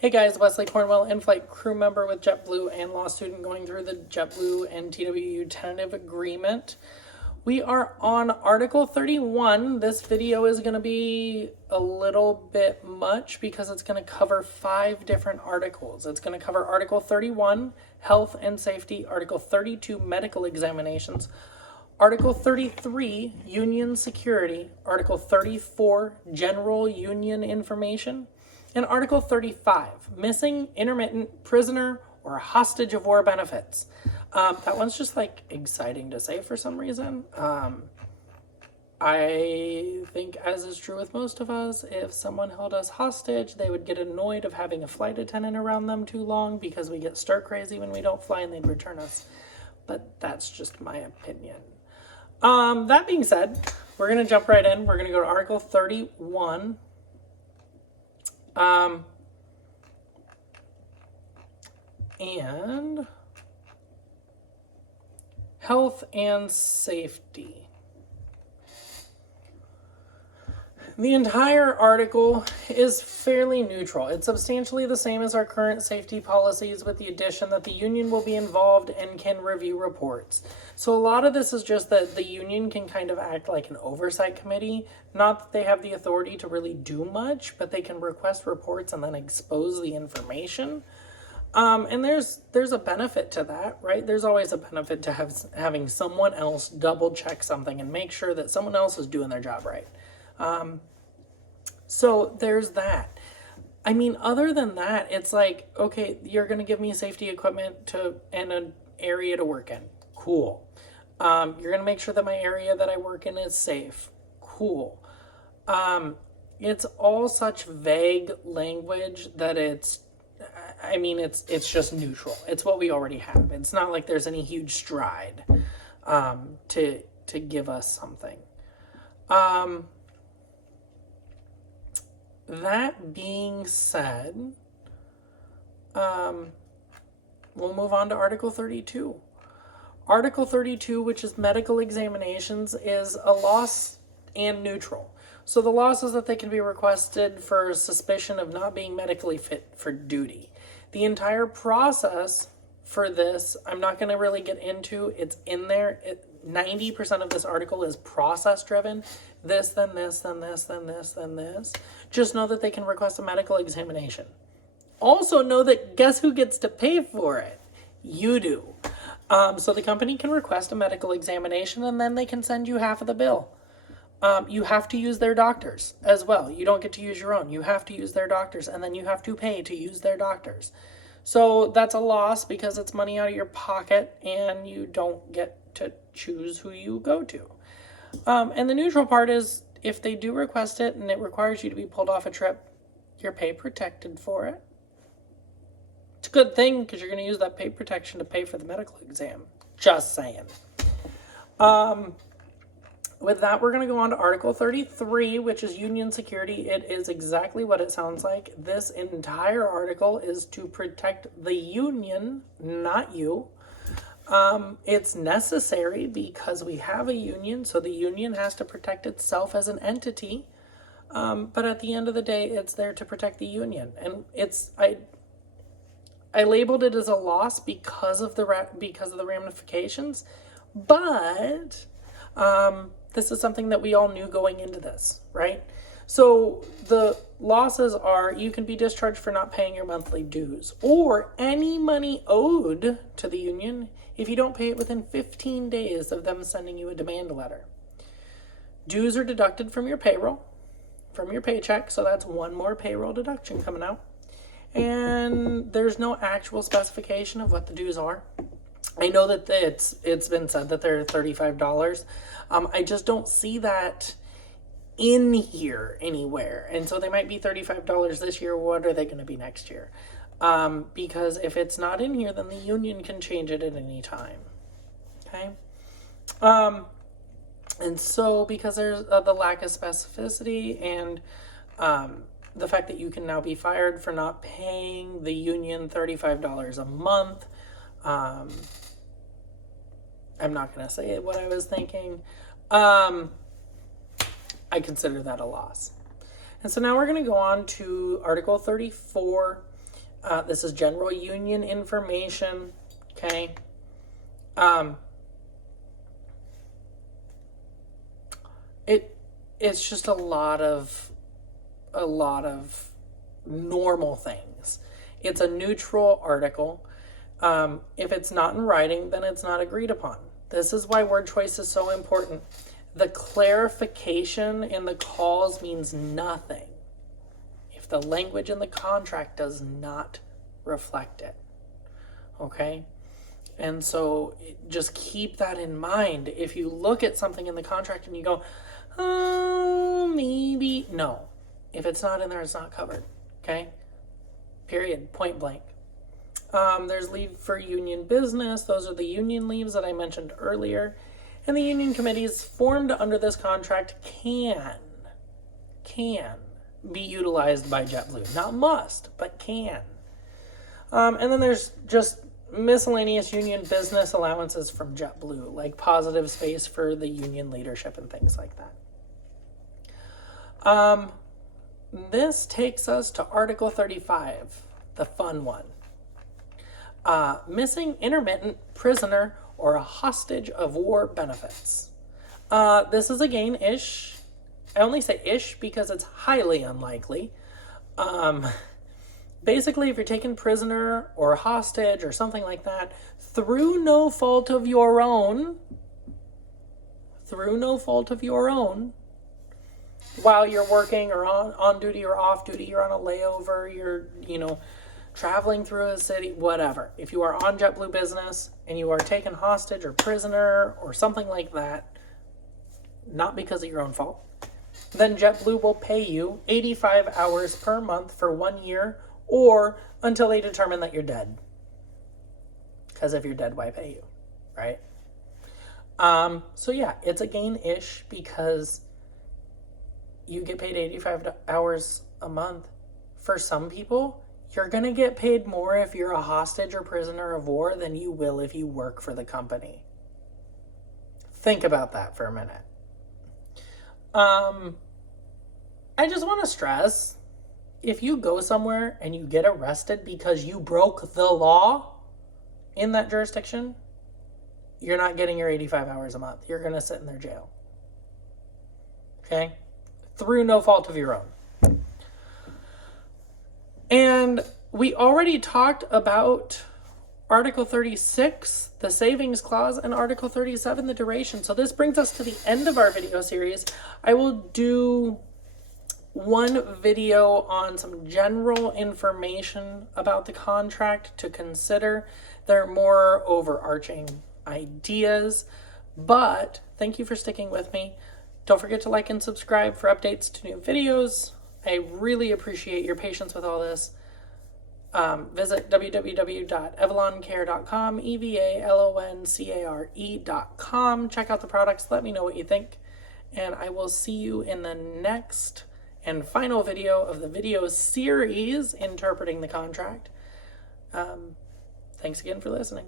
Hey guys, Wesley Cornwell, in-flight crew member with JetBlue and law student going through the JetBlue and TWU tentative agreement. We are on Article 31. This video is going to be a little bit much because it's going to cover 5 different articles. It's going to cover Article 31, Health and Safety, Article 32, Medical Examinations, Article 33, Union Security, Article 34, General Union Information, and Article 35, Missing, Intermittent, Prisoner, or Hostage of War Benefits. That one's just like exciting to say for some reason. I think, as is true with most of us, if someone held us hostage, they would get annoyed of having a flight attendant around them too long because we get stir crazy when we don't fly and they'd return us. But that's just my opinion. That being said, we're going to jump right in. We're going to go to Article 31. And health and safety. The entire article is fairly neutral. It's substantially the same as our current safety policies, with the addition that the union will be involved and can review reports. So a lot of this is just that the union can kind of act like an oversight committee. Not that they have the authority to really do much, but they can request reports and then expose the information. And there's a benefit to that, right? There's always a benefit to having someone else double check something and make sure that someone else is doing their job right. So there's that. I mean, other than that, it's like, okay, you're going to give me safety equipment and an area to work in. Cool. You're going to make sure that my area that I work in is safe. Cool. It's all such vague language that it's just neutral. It's what we already have. It's not like there's any huge stride, to give us something. That being said, we'll move on to Article 32. Article 32, which is medical examinations, is a loss and neutral. So the loss is that they can be requested for suspicion of not being medically fit for duty. The entire process for this, I'm not going to really get into. It's in there. 90% of this article is process driven. This, then this, then this, then this, then this. Just know that they can request a medical examination. Also know that guess who gets to pay for it? You do. So the company can request a medical examination and then they can send you half of the bill. You have to use their doctors as well. You don't get to use your own. You have to use their doctors, and then you have to pay to use their doctors. So that's a loss because it's money out of your pocket and you don't get to choose who you go to. And the neutral part is if they do request it and it requires you to be pulled off a trip, you're pay protected for it. It's a good thing because you're going to use that pay protection to pay for the medical exam. Just saying. With that, we're going to go on to Article 33, which is Union Security. It is exactly what it sounds like. This entire article is to protect the union, not you. It's necessary because we have a union, so the union has to protect itself as an entity. But at the end of the day, it's there to protect the union. And I labeled it as a loss because of the ramifications, but this is something that we all knew going into this, right? So the losses are you can be discharged for not paying your monthly dues or any money owed to the union if you don't pay it within 15 days of them sending you a demand letter. Dues are deducted from your payroll, from your paycheck, so that's one more payroll deduction coming out. And there's no actual specification of what the dues are. I know that it's been said that they're $35. I just don't see that in here anywhere. And so they might be $35 this year. What are they going to be next year? Because if it's not in here, then the union can change it at any time. Okay? And so because there's the lack of specificity and the fact that you can now be fired for not paying the union $35 a month, I'm not going to say what I was thinking. I consider that a loss. And so now we're going to go on to Article 34, This is general union information. Okay. It's just a lot of normal things. It's a neutral article. If it's not in writing, then it's not agreed upon. This is why word choice is so important. The clarification in the clause means nothing if the language in the contract does not reflect it. Okay? And so just keep that in mind. If you look at something in the contract and you go, oh, maybe. No. If it's not in there, it's not covered. Okay? Period. Point blank. There's leave for union business. Those are the union leaves that I mentioned earlier. And the union committees formed under this contract can be utilized by JetBlue. Not must, but can. And then there's just miscellaneous union business allowances from JetBlue, like positive space for the union leadership and things like that. This takes us to Article 35, the fun one. Missing, intermittent, prisoner, or a hostage of war benefits. This is again ish. I only say ish because it's highly unlikely. Basically, if you're taken prisoner or hostage or something like that, through no fault of your own, while you're working or on duty or off duty, you're on a layover, you're, traveling through a city, whatever. If you are on JetBlue business and you are taken hostage or prisoner or something like that, not because of your own fault, then JetBlue will pay you 85 hours per month for 1 year or until they determine that you're dead. Because if you're dead, why pay you, right? So yeah, it's a gain-ish because you get paid 85 hours a month. For some people, you're going to get paid more if you're a hostage or prisoner of war than you will if you work for the company. Think about that for a minute. I just want to stress, if you go somewhere and you get arrested because you broke the law in that jurisdiction, you're not getting your 85 hours a month. You're going to sit in their jail. Okay? Through no fault of your own. And we already talked about Article 36, the savings clause, and Article 37, the duration. So this brings us to the end of our video series. I will do one video on some general information about the contract to consider. There are more overarching ideas, but thank you for sticking with me. Don't forget to like and subscribe for updates to new videos. I really appreciate your patience with all this. Visit www.evaloncare.com, EVALONCARE.com. Check out the products. Let me know what you think. And I will see you in the next and final video of the video series, Interpreting the Contract. Thanks again for listening.